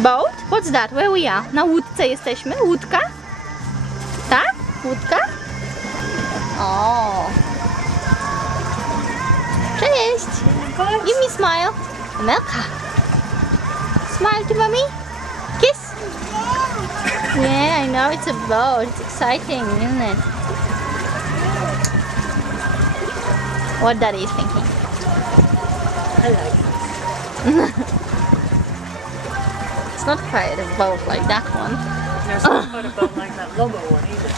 Boat? What's that? Where we are? Na łódce jesteśmy? Łódka? Tak? Łódka? O. Cześć! Give me smile. Amelka. Smile to mommy. Kiss. Yeah, I know it's a boat. It's exciting, isn't it? What Daddy is thinking. I like it. It's not quite a boat like that one. There's not quite a boat like that Lobo one either.